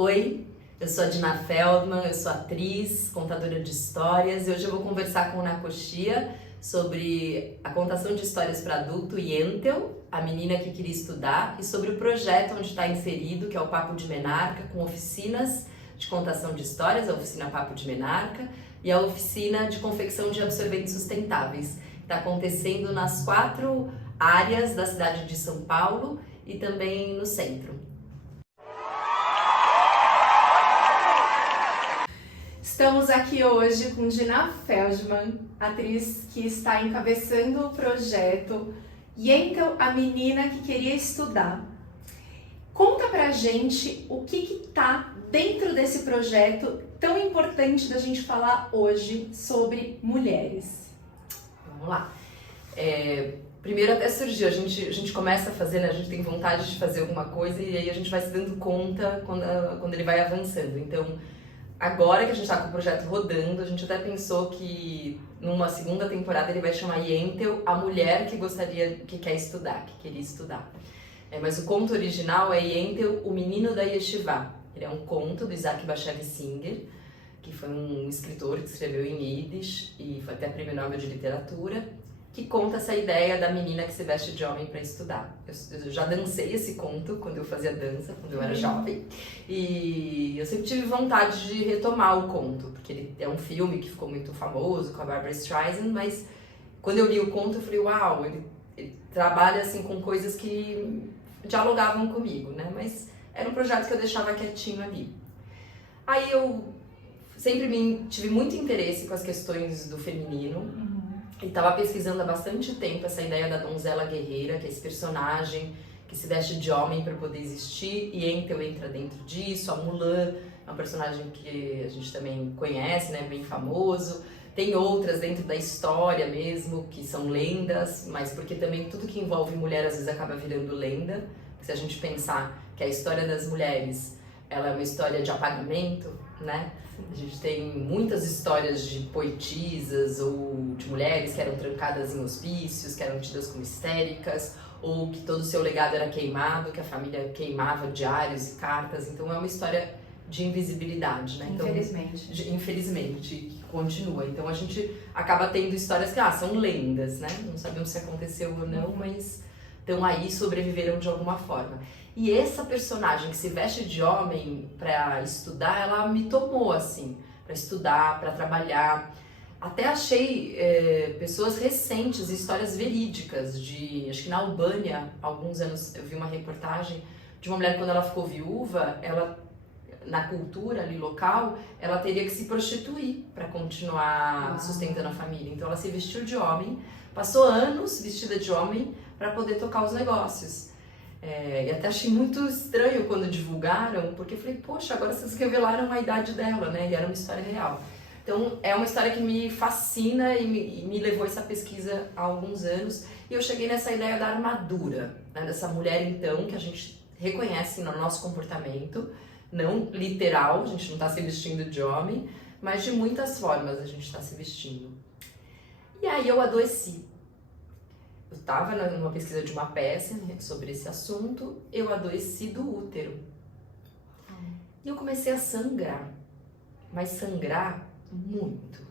Oi, eu sou a Dina Feldman, eu sou atriz, contadora de histórias e hoje eu vou conversar com o Nakoshia sobre a contação de histórias para adulto Yentel, a menina que queria estudar, e sobre o projeto onde está inserido, que é o Papo de Menarca, com oficinas de contação de histórias, a oficina Papo de Menarca, e a oficina de confecção de absorventes sustentáveis. Está acontecendo nas 4 áreas da cidade de São Paulo e também no centro. Estamos aqui hoje com Dina Feldman, atriz que está encabeçando o projeto Yentel, a menina que queria estudar. Conta pra gente o que tá dentro desse projeto tão importante da gente falar hoje sobre mulheres. Vamos lá. Primeiro até surgiu, a gente começa a fazer, né? A gente tem vontade de fazer alguma coisa e aí a gente vai se dando conta quando ele vai avançando. Então, agora que a gente está com o projeto rodando, a gente até pensou que numa segunda temporada ele vai chamar Yentel, a mulher que quer estudar, que queria estudar. Mas o conto original é Yentel, o menino da Yeshiva. Ele é um conto do Isaac Bashevis Singer, que foi um escritor que escreveu em Yiddish e foi até prêmio Nobel de Literatura, que conta essa ideia da menina que se veste de homem para estudar. Eu já dancei esse conto quando eu fazia dança, quando eu era jovem, e eu sempre tive vontade de retomar o conto, porque ele é um filme que ficou muito famoso com a Barbra Streisand, mas quando eu li o conto eu falei, uau, ele trabalha assim com coisas que dialogavam comigo, né? Mas era um projeto que eu deixava quietinho ali. Aí eu sempre tive muito interesse com as questões do feminino, e estava pesquisando há bastante tempo essa ideia da donzela guerreira, que é esse personagem que se veste de homem para poder existir, e Yentel entra dentro disso. A Mulan é um personagem que a gente também conhece, né, bem famoso. Tem outras dentro da história mesmo, que são lendas, mas porque também tudo que envolve mulher às vezes acaba virando lenda. Se a gente pensar que a história das mulheres, ela é uma história de apagamento, né? A gente tem muitas histórias de poetisas ou de mulheres que eram trancadas em hospícios, que eram tidas como histéricas, ou que todo o seu legado era queimado, que a família queimava diários e cartas. Então é uma história de invisibilidade, né? Infelizmente. Então, infelizmente, que continua. Então a gente acaba tendo histórias que são lendas, né? Não sabemos se aconteceu ou não, mas estão aí, sobreviveram de alguma forma. E essa personagem que se veste de homem para estudar, ela me tomou assim, para estudar, para trabalhar. Até achei pessoas recentes, histórias verídicas acho que na Albânia, há alguns anos eu vi uma reportagem de uma mulher quando ela ficou viúva, ela na cultura ali local, ela teria que se prostituir para continuar sustentando a família. Então ela se vestiu de homem, passou anos vestida de homem para poder tocar os negócios. E até achei muito estranho quando divulgaram, porque eu falei, poxa, agora vocês revelaram a idade dela, né? E era uma história real. Então é uma história que me fascina e me levou essa pesquisa há alguns anos. E eu cheguei nessa ideia da armadura, né? Dessa mulher então, que a gente reconhece no nosso comportamento, não literal, a gente não está se vestindo de homem, mas de muitas formas a gente está se vestindo. E aí eu adoeci. Eu estava numa pesquisa de uma peça sobre esse assunto, eu adoeci do útero. E eu comecei a sangrar, mas sangrar muito.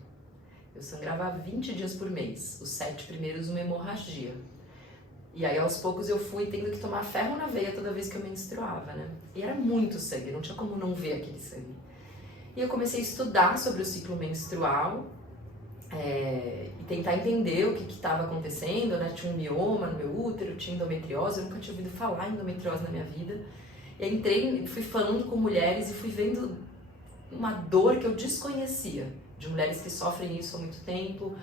Eu sangrava 20 dias por mês, os 7 primeiros uma hemorragia. E aí aos poucos eu fui tendo que tomar ferro na veia toda vez que eu menstruava, né? E era muito sangue, não tinha como não ver aquele sangue. E eu comecei a estudar sobre o ciclo menstrual, e tentar entender o que estava acontecendo, né? Tinha um mioma no meu útero, tinha endometriose, eu nunca tinha ouvido falar em endometriose na minha vida. E aí fui falando com mulheres e fui vendo uma dor que eu desconhecia, de mulheres que sofrem isso há muito tempo,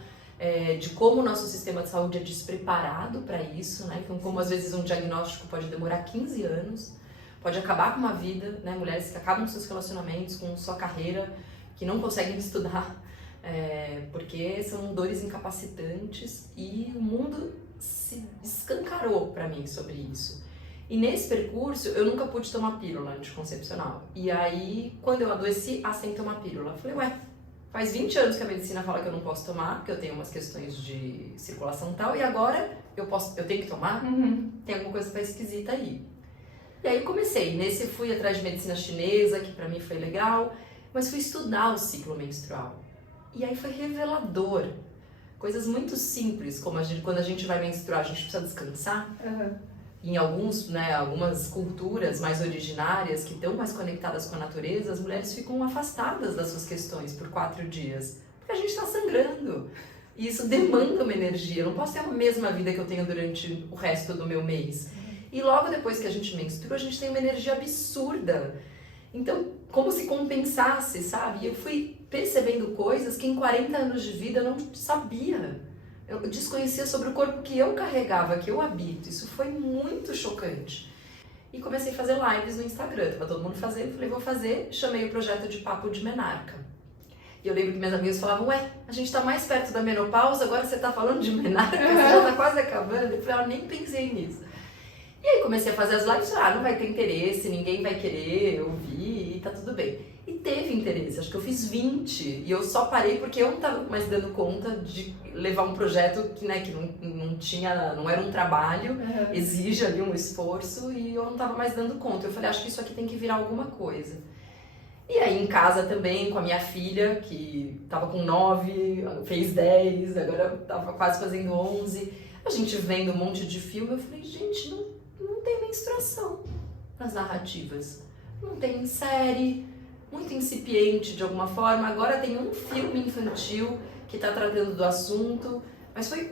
de como o nosso sistema de saúde é despreparado para isso, né? Então, como às vezes um diagnóstico pode demorar 15 anos, pode acabar com uma vida, né? Mulheres que acabam com seus relacionamentos, com sua carreira, que não conseguem estudar, porque são dores incapacitantes, e o mundo se escancarou para mim sobre isso. E nesse percurso eu nunca pude tomar pílula anticoncepcional. E aí, quando eu adoeci, sem tomar pílula, eu falei, faz 20 anos que a medicina fala que eu não posso tomar, porque eu tenho umas questões de circulação e tal, e agora eu tenho que tomar? Tem alguma coisa esquisita aí. E aí eu comecei, nesse fui atrás de medicina chinesa, que pra mim foi legal, mas fui estudar o ciclo menstrual. E aí foi revelador. Coisas muito simples, como quando a gente vai menstruar, a gente precisa descansar. Em algumas culturas mais originárias, que estão mais conectadas com a natureza, as mulheres ficam afastadas das suas questões por 4 dias. Porque a gente está sangrando. E isso demanda uma energia. Eu não posso ter a mesma vida que eu tenho durante o resto do meu mês. E logo depois que a gente menstrua, a gente tem uma energia absurda. Então, como se compensasse, sabe? E eu fui percebendo coisas que em 40 anos de vida eu não sabia. Eu desconhecia sobre o corpo que eu carregava, que eu habito. Isso foi muito chocante. E comecei a fazer lives no Instagram. Tava todo mundo fazendo, falei, vou fazer. Chamei o projeto de Papo de Menarca. E eu lembro que minhas amigas falavam, ué, a gente tá mais perto da menopausa, agora você tá falando de menarca, você já tá quase acabando. Eu falei, eu nem pensei nisso. E aí comecei a fazer as lives, não vai ter interesse, ninguém vai querer ouvir e tá tudo bem. E teve interesse, acho que eu fiz 20 e eu só parei porque eu não tava mais dando conta de levar um projeto que não era um trabalho, exige ali um esforço e eu não tava mais dando conta. Eu falei, acho que isso aqui tem que virar alguma coisa. E aí em casa também, com a minha filha, que tava com 9, fez 10, agora tava quase fazendo 11, a gente vendo um monte de filme, eu falei, gente, não tem menstruação nas narrativas, não tem série, muito incipiente de alguma forma. Agora tem um filme infantil que está tratando do assunto, mas foi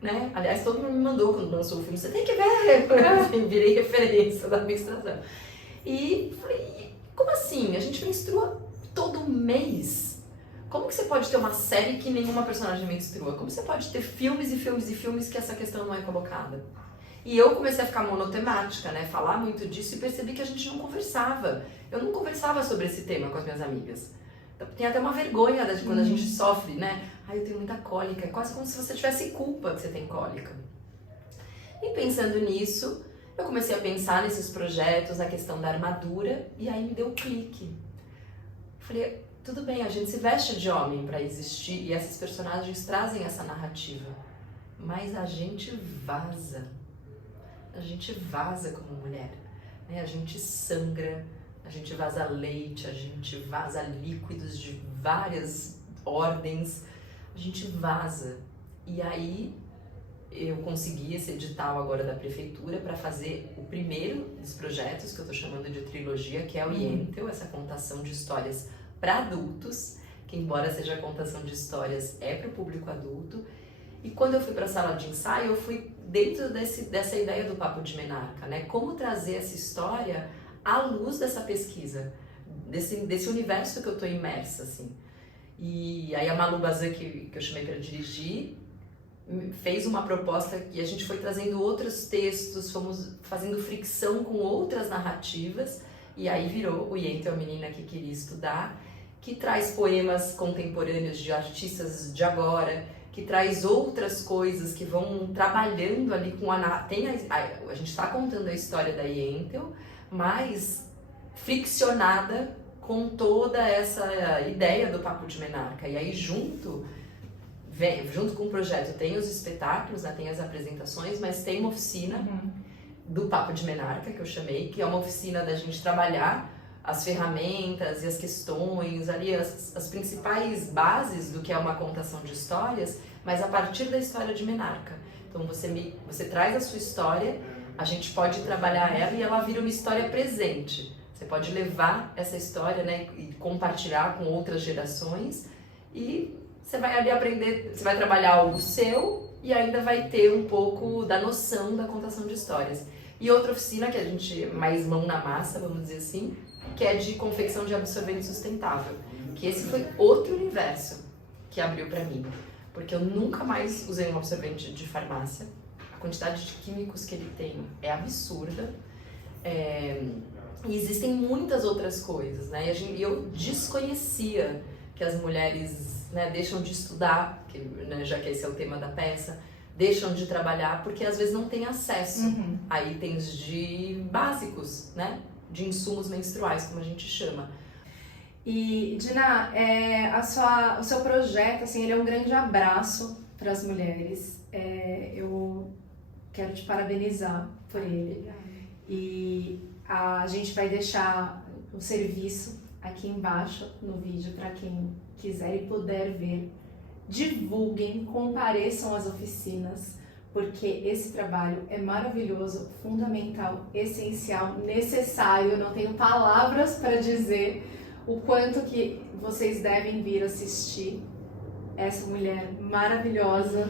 né? Aliás, todo mundo me mandou quando lançou o filme, você tem que ver, eu virei referência da menstruação. E falei, como assim? A gente menstrua todo mês? Como que você pode ter uma série que nenhuma personagem menstrua? Como você pode ter filmes e filmes e filmes que essa questão não é colocada? E eu comecei a ficar monotemática, né? Falar muito disso e percebi que a gente não conversava. Eu não conversava sobre esse tema com as minhas amigas. Tem até uma vergonha de quando a gente sofre, né? Eu tenho muita cólica. É quase como se você tivesse culpa que você tem cólica. E pensando nisso, eu comecei a pensar nesses projetos, na questão da armadura, e aí me deu um clique. Falei, tudo bem, a gente se veste de homem para existir e esses personagens trazem essa narrativa. Mas a gente vaza. A gente vaza como mulher, né? A gente sangra, a gente vaza leite, a gente vaza líquidos de várias ordens, a gente vaza. E aí eu consegui esse edital agora da prefeitura para fazer o primeiro dos projetos que eu estou chamando de trilogia, que é o Yentl, essa contação de histórias para adultos, que embora seja contação de histórias é para o público adulto. E quando eu fui para a sala de ensaio, eu fui dentro dessa ideia do Papo de Menarca, né? Como trazer essa história à luz dessa pesquisa, desse universo que eu estou imersa, assim. E aí a Malu Bazan, que eu chamei para dirigir, fez uma proposta e a gente foi trazendo outros textos, fomos fazendo fricção com outras narrativas, e aí virou o Yentl, a menina que queria estudar, que traz poemas contemporâneos de artistas de agora, que traz outras coisas que vão trabalhando ali com a gente está contando a história da Yentl, mas friccionada com toda essa ideia do Papo de Menarca. E aí junto com o projeto tem os espetáculos, né, tem as apresentações, mas tem uma oficina do Papo de Menarca, que eu chamei, que é uma oficina da gente trabalhar as ferramentas e as questões, ali as principais bases do que é uma contação de histórias, mas a partir da história de Menarca. Então você traz a sua história, a gente pode trabalhar ela e ela vira uma história presente. Você pode levar essa história, né, e compartilhar com outras gerações, e você vai ali aprender, você vai trabalhar algo seu e ainda vai ter um pouco da noção da contação de histórias. E outra oficina que a gente mais mão na massa, vamos dizer assim, que é de confecção de absorvente sustentável, que esse foi outro universo que abriu para mim, porque eu nunca mais usei um absorvente de farmácia. A quantidade de químicos que ele tem é absurda, e existem muitas outras coisas, né? E eu desconhecia que as mulheres, né, deixam de estudar, né, já que esse é o tema da peça, deixam de trabalhar porque às vezes não têm acesso a itens básicos, né? De insumos menstruais, como a gente chama. E, Dina, o seu projeto, assim, ele é um grande abraço para as mulheres. Eu quero te parabenizar por ele. E a gente vai deixar o serviço aqui embaixo no vídeo para quem quiser e puder ver. Divulguem, compareçam às oficinas, porque esse trabalho é maravilhoso, fundamental, essencial, necessário. Eu não tenho palavras para dizer o quanto que vocês devem vir assistir essa mulher maravilhosa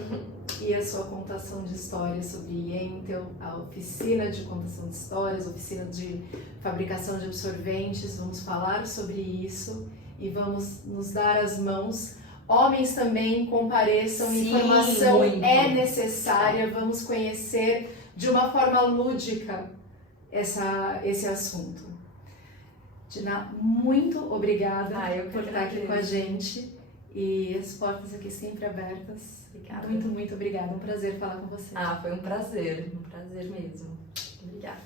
e a sua contação de histórias sobre Yentl, a oficina de contação de histórias, a oficina de fabricação de absorventes. Vamos falar sobre isso e vamos nos dar as mãos. Homens também compareçam, Sim, informação muito. é necessária, vamos conhecer de uma forma lúdica esse assunto. Dina, muito obrigada por estar aqui com a gente e as portas aqui sempre abertas. Obrigada. Muito, muito obrigada, um prazer falar com você. Foi um prazer mesmo. Obrigada.